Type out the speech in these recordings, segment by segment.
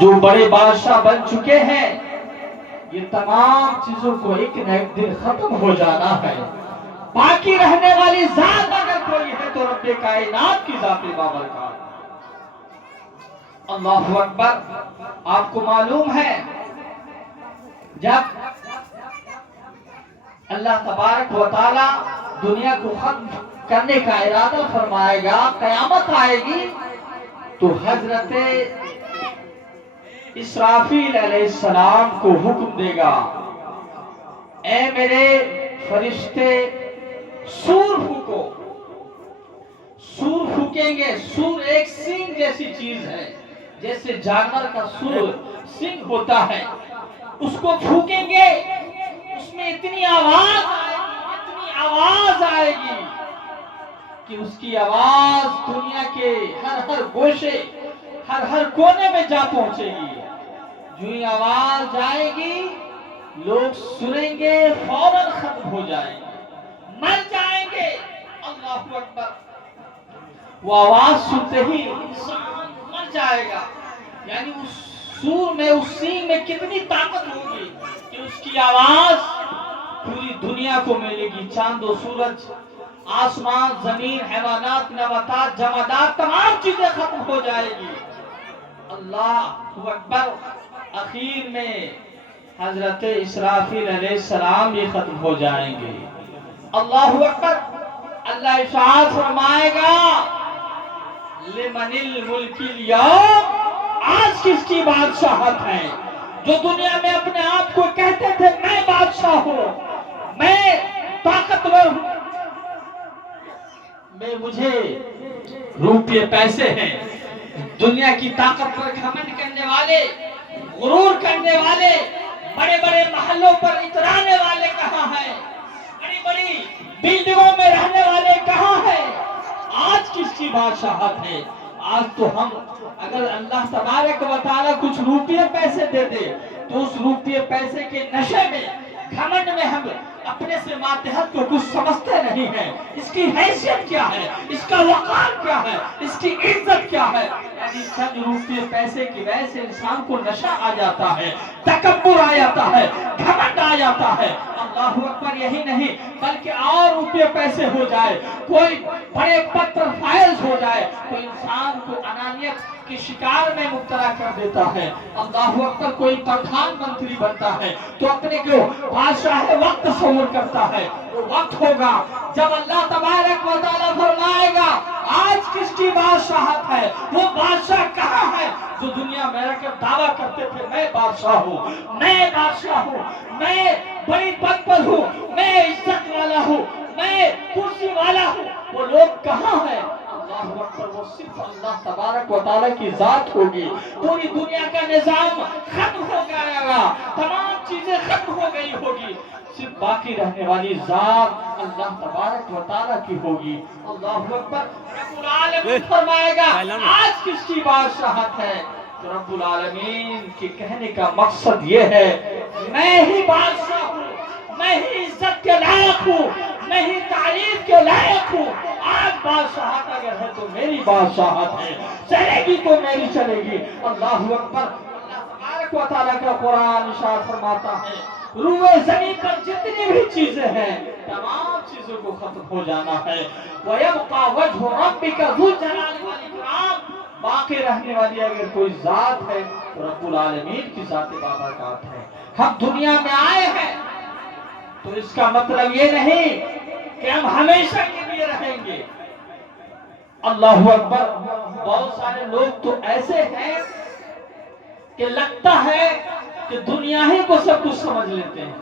جو بڑے بادشاہ بن چکے ہیں، یہ تمام چیزوں کو ایک نہ ایک دن ختم ہو جانا ہے۔ باقی رہنے والی ذات اگر کوئی ہے تو رب کائنات کی ذات بابرکات۔ اللہ اکبر۔ آپ کو معلوم ہے جب اللہ تبارک و تعالی دنیا کو ختم کرنے کا ارادہ فرمائے گا، قیامت آئے گی، تو حضرت اسرافیل علیہ السلام کو حکم دے گا، اے میرے فرشتے سور پھونکو۔ سور پھونکیں گے۔ سور ایک سینگ جیسی چیز ہے، جیسے جانور کا سور سینگ ہوتا ہے، اس کو پھونکیں گے، اس میں اتنی آواز آئے گی کہ اس کی آواز دنیا کے ہر گوشے، ہر کونے میں جا پہنچے گی۔ جو ہی آواز جائے گی، لوگ سنیں گے، فوراً ختم ہو جائیں گے، مر جائیں گے۔ اللہ اکبر۔ وہ آواز سنتے ہی انسان مر جائے گا۔ یعنی اس سور میں، اس سینگ میں کتنی طاقت ہوگی کہ اس کی آواز پوری دنیا کو ملے گی۔ چاند و سورج، آسمان، زمین، حیوانات، نباتات، جمادات، تمام چیزیں ختم ہو جائے گی۔ اللہ اکبر۔ اخیر میں حضرت اسرافیل علیہ السلام بھی ختم ہو جائیں گے۔ اللہ اکبر۔ اللہ ارشاد فرمائے گا، لمن الملک اليوم، آج کس کی بادشاہت ہے؟ جو دنیا میں اپنے آپ کو کہتے تھے میں بادشاہ ہوں، میں طاقتور ہوں، مجھے روپے پیسے ہیں، دنیا کی طاقت پر گھمنڈ کرنے والے، غرور کرنے والے، بڑے بڑے محلوں پر اترانے والے کہاں ہیں؟ بڑی بڑی بلڈنگوں میں رہنے والے کہاں ہیں؟ آج کس کی بادشاہت ہے؟ آج تو ہم اگر اللہ تبارک و تعالی کچھ روپے پیسے دے دے تو اس روپے پیسے کے نشے میں، گھمنڈ میں ہم اپنے سے ماتحت کو کچھ سمجھتے نہیں ہیں۔ اس کی حیثیت کیا ہے، اس کا وقار کیا ہے، اس کی عزت کیا ہے؟ یعنی چند روپے پیسے کی وجہ سے انسان کو نشہ آ جاتا ہے، تکبر آ جاتا ہے، گھمنڈ آ جاتا ہے۔ اللہ اکبر۔ یہی نہیں بلکہ اور روپے پیسے ہو جائے، کوئی بڑے پد پر فائز ہو جائے، تو انسان کو انانیت کے شکار میں مبتلا کر دیتا ہے۔ اللہ اکبر۔ کوئی پردھان منتری بنتا ہے تو اپنے کو بادشاہ وقت تصور کرتا ہے۔ وہ وقت ہوگا جب اللہ تبارک و تعالیٰ فرمائے گا آج کس کی بادشاہت ہے؟ وہ بادشاہ کہاں ہے جو دنیا میں رہ کر دعویٰ کرتے تھے میں بادشاہ ہوں، میں بادشاہ ہوں، میں بڑی پد پر ہوں، میں عزت والا ہوں، میں کرسی والا ہوں؟ وہ لوگ کہاں ہیں؟ اللہ اکبر۔ وہ صرف اللہ تبارک و تعالیٰ کی ذات ہوگی۔ پوری دنیا کا نظام ختم ہو گیا گا، تمام چیزیں ختم ہو گئی ہوگی، صرف باقی رہنے والی ذات اللہ تبارک و تعالیٰ کی ہوگی۔ اللہ اکبر۔ رب العالمین فرمائے گا آج کس کی بادشاہت ہے؟ تو رب العالمین کے کہنے کا مقصد یہ ہے میں ہی بادشاہ ہوں، میں ہی عزت کے لائق ہوں، میں ہی تعریف کے لائق ہوں۔ آج بادشاہت اگر ہے تو میری بادشاہت ہے، چلے گی تو میری چلے گی۔ اللہ اکبر۔ اللہ تبارک و تعالیٰ کا قرآن ارشاد فرماتا ہے روئے زمین پر جتنی بھی چیزیں ہیں تمام چیزوں کو ختم ہو جانا ہے۔ وَيَبْقَى وَجْهُ رَبِّكَ ذُو الْجَلَالِ وَالْإِكْرَامِ۔ باقی رہنے والی اگر کوئی ذات ہے تو رب العالمین کی ذات بابرکات ہے۔ ہم دنیا میں آئے ہیں تو اس کا مطلب یہ نہیں کہ ہم ہمیشہ کے لیے رہیں گے۔ اللہ اکبر۔ بہت سارے لوگ تو ایسے ہیں کہ لگتا ہے کہ دنیا ہی کو سب کچھ سمجھ لیتے ہیں،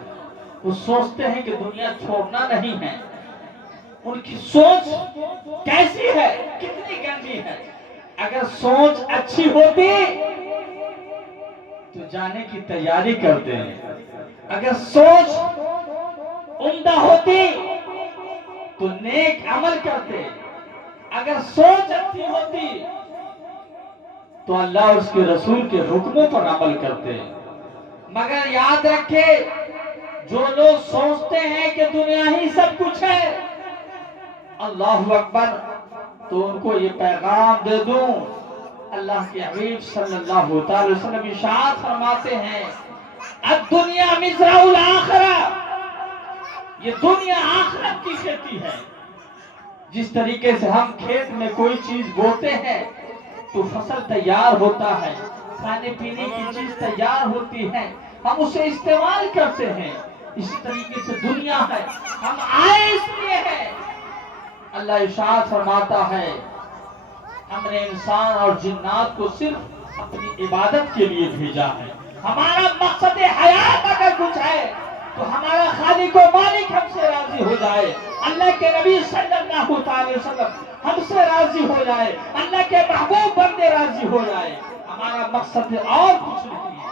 وہ سوچتے ہیں کہ دنیا چھوڑنا نہیں ہے۔ ان کی سوچ کیسی ہے، کتنی گندی ہے۔ اگر سوچ اچھی ہوتی تو جانے کی تیاری کرتے ہیں، اگر سوچ عمدہ ہوتی تو نیک عمل کرتے، اگر سوچ اچھی ہوتی تو اللہ اور اس کے رسول کے حکموں پر عمل کرتے۔ مگر یاد رکھے جو لوگ سوچتے ہیں کہ دنیا ہی سب کچھ ہے، اللہ اکبر، تو ان کو یہ پیغام دے دوں اللہ کے حبیب صلی اللہ علیہ وسلم ارشاد فرماتے ہیں الدنیا مزرع الآخرہ، یہ دنیا آخرت کی کھیتی ہے۔ جس طریقے سے ہم کھیت میں کوئی چیز بوتے ہیں تو فصل تیار ہوتا ہے، کھانے پینے کی چیز تیار ہوتی ہے، ہم اسے استعمال کرتے ہیں، اسی طریقے سے دنیا ہے، ہم آئے اس لیے ہیں۔ اللہ ارشاد فرماتا ہے ہم نے انسان اور جنات کو صرف اپنی عبادت کے لیے بھیجا ہے۔ ہمارا مقصد حیات اگر کچھ ہے تو ہمارا خالق و مالک ہم سے راضی ہو جائے، اللہ کے نبی صلی اللہ علیہ وسلم ہم سے راضی ہو جائے، اللہ کے محبوب بندے راضی ہو جائے، ہمارا مقصد اور کچھ نہیں ہے۔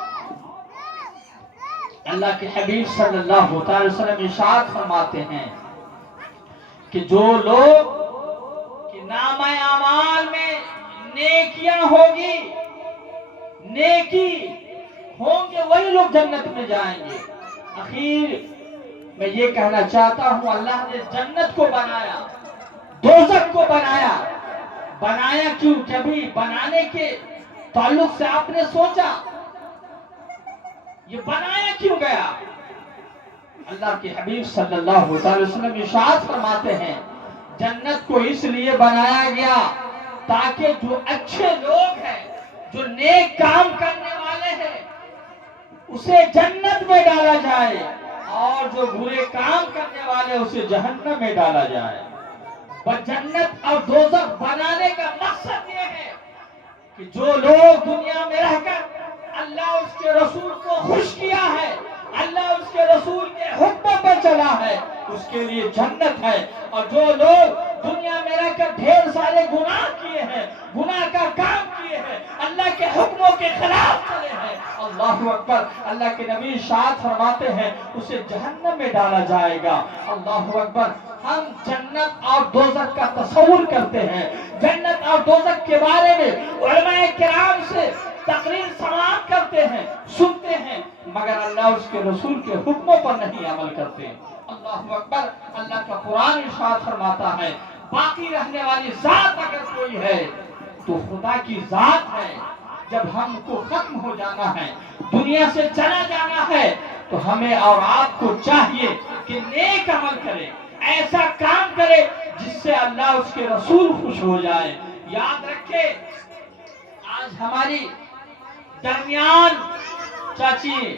اللہ کے حبیب صلی اللہ علیہ وسلم ارشاد فرماتے ہیں کہ جو لوگ کہ نامہ اعمال میں نیکیاں ہوگی، نیکی ہوں گے، وہی لوگ جنت میں جائیں گے۔ اخیر میں یہ کہنا چاہتا ہوں اللہ نے جنت کو بنایا، دوزخ کو بنایا، بنایا کیوں؟ کبھی بنانے کے تعلق سے آپ نے سوچا یہ بنایا کیوں گیا؟ اللہ کے حبیب صلی اللہ علیہ وسلم ارشاد فرماتے ہیں جنت کو اس لیے بنایا گیا تاکہ جو اچھے لوگ ہیں، جو نیک کام کرنے والے ہیں، اسے جنت میں ڈالا جائے، اور جو برے کام کرنے والے اسے جہنم میں ڈالا جائے۔ بس جنت اور دوزخ بنانے کا مقصد یہ ہے کہ جو لوگ دنیا میں رہ کر اللہ اس کے رسول کو خوش کیا ہے، اللہ اس کے رسول کے حکم پر چلا ہے، اس کے لیے جنت ہے، اور جو لوگ دنیا میں رہ کر ڈھیر سارے گناہ کیے ہیں، گناہ کا کام کیے ہیں، اللہ کے حکموں کے خلاف چلے ہیں، اللہ اکبر، اللہ کے نبی ارشاد فرماتے ہیں اسے جہنم میں ڈالا جائے گا۔ اللہ اکبر۔ ہم جنت اور دوزخ کا تصور کرتے ہیں، جنت اور دوزخ کے بارے میں علماء کرام سے تقریر سماعت کرتے ہیں، سنتے ہیں، مگر اللہ اس کے رسول کے حکموں پر نہیں عمل کرتے۔ اللہ اکبر۔ اللہ کا قرآن ارشاد فرماتا ہے باقی رہنے والی ذات اگر کوئی ہے تو خدا کی ذات ہے۔ جب ہم کو ختم ہو جانا ہے، دنیا سے چلا جانا ہے، تو ہمیں اور آپ کو چاہیے کہ نیک عمل کرے، ایسا کام کرے جس سے اللہ اس کے رسول خوش ہو جائے۔ یاد رکھے آج ہماری درمیان چاچی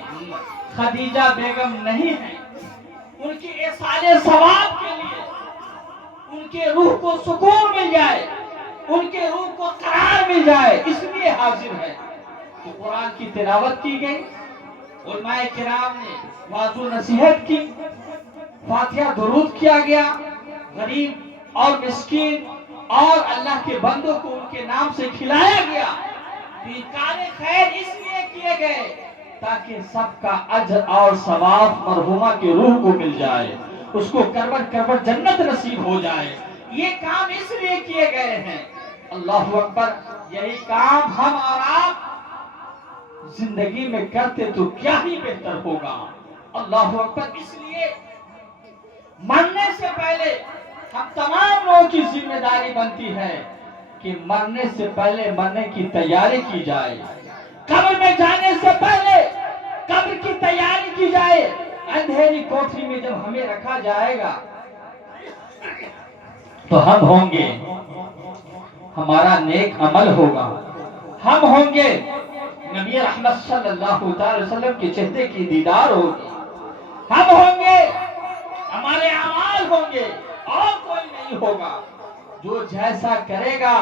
خدیجہ بیگم نہیں ہے، ان کی ایصال ثواب کے لیے، ان کے روح کو سکون مل جائے، ان کے روح کو قرار مل جائے، اس لیے حاضر ہے۔ تو قرآن کی تلاوت کی گئی، علماء کرام نے واعظ و نصیحت کی، فاتحہ درود کیا گیا، غریب اور مسکین اور اللہ کے بندوں کو ان کے نام سے کھلایا گیا۔ کار خیر اس لیے کیے گئے تاکہ سب کا اجر اور ثواب مرحومہ کی روح کو مل جائے، اس کو کروٹ کروٹ جنت نصیب ہو جائے۔ یہ کام اس لیے کیے گئے ہیں۔ اللہ اکبر۔ یہی کام ہم اور آپ زندگی میں کرتے تو کیا ہی بہتر ہوگا۔ اللہ اکبر۔ اس لیے مرنے سے پہلے ہم تمام لوگوں کی ذمہ داری بنتی ہے کہ مرنے سے پہلے مرنے کی تیاری کی جائے، قبر میں جانے سے پہلے قبر کی تیاری کی جائے۔ اندھیری کوٹھی میں جب ہمیں رکھا جائے گا تو ہم ہوں گے، ہمارا نیک عمل ہوگا، ہم ہوں گے، نبی رحمت صلی اللہ علیہ وسلم کے چہرے کی دیدار ہوگی، ہم ہوں گے، ہمارے اعمال ہوں گے، اور کوئی نہیں ہوگا۔ جو جیسا کرے گا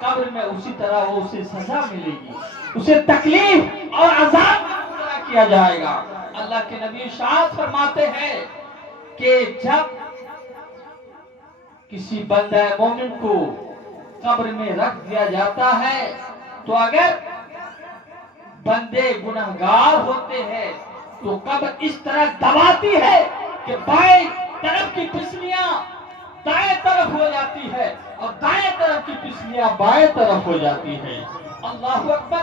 قبر میں اسی طرح وہ اسے سزا ملے گی، اسے تکلیف اور عذاب میں مبتلا کیا جائے گا۔ اللہ کے نبی ارشاد فرماتے ہیں کہ جب کسی بندہ مومن کو قبر میں رکھ دیا جاتا ہے تو اگر بندے گنہگار ہوتے ہیں تو قبر اس طرح دباتی ہے کہ بائیں طرف کی پسلیاں دائیں طرف ہو جاتی ہے اور دائیں طرف کی پسلیاں بائیں طرف ہو جاتی ہے۔ اللہ اکبر۔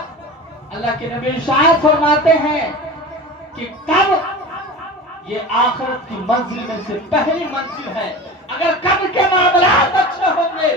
اللہ کے نبی ارشاد فرماتے ہیں کہ قبر یہ آخرت کی منزل میں سے پہلی منزل ہے۔ اگر قبر کے معاملات اچھے ہوں گے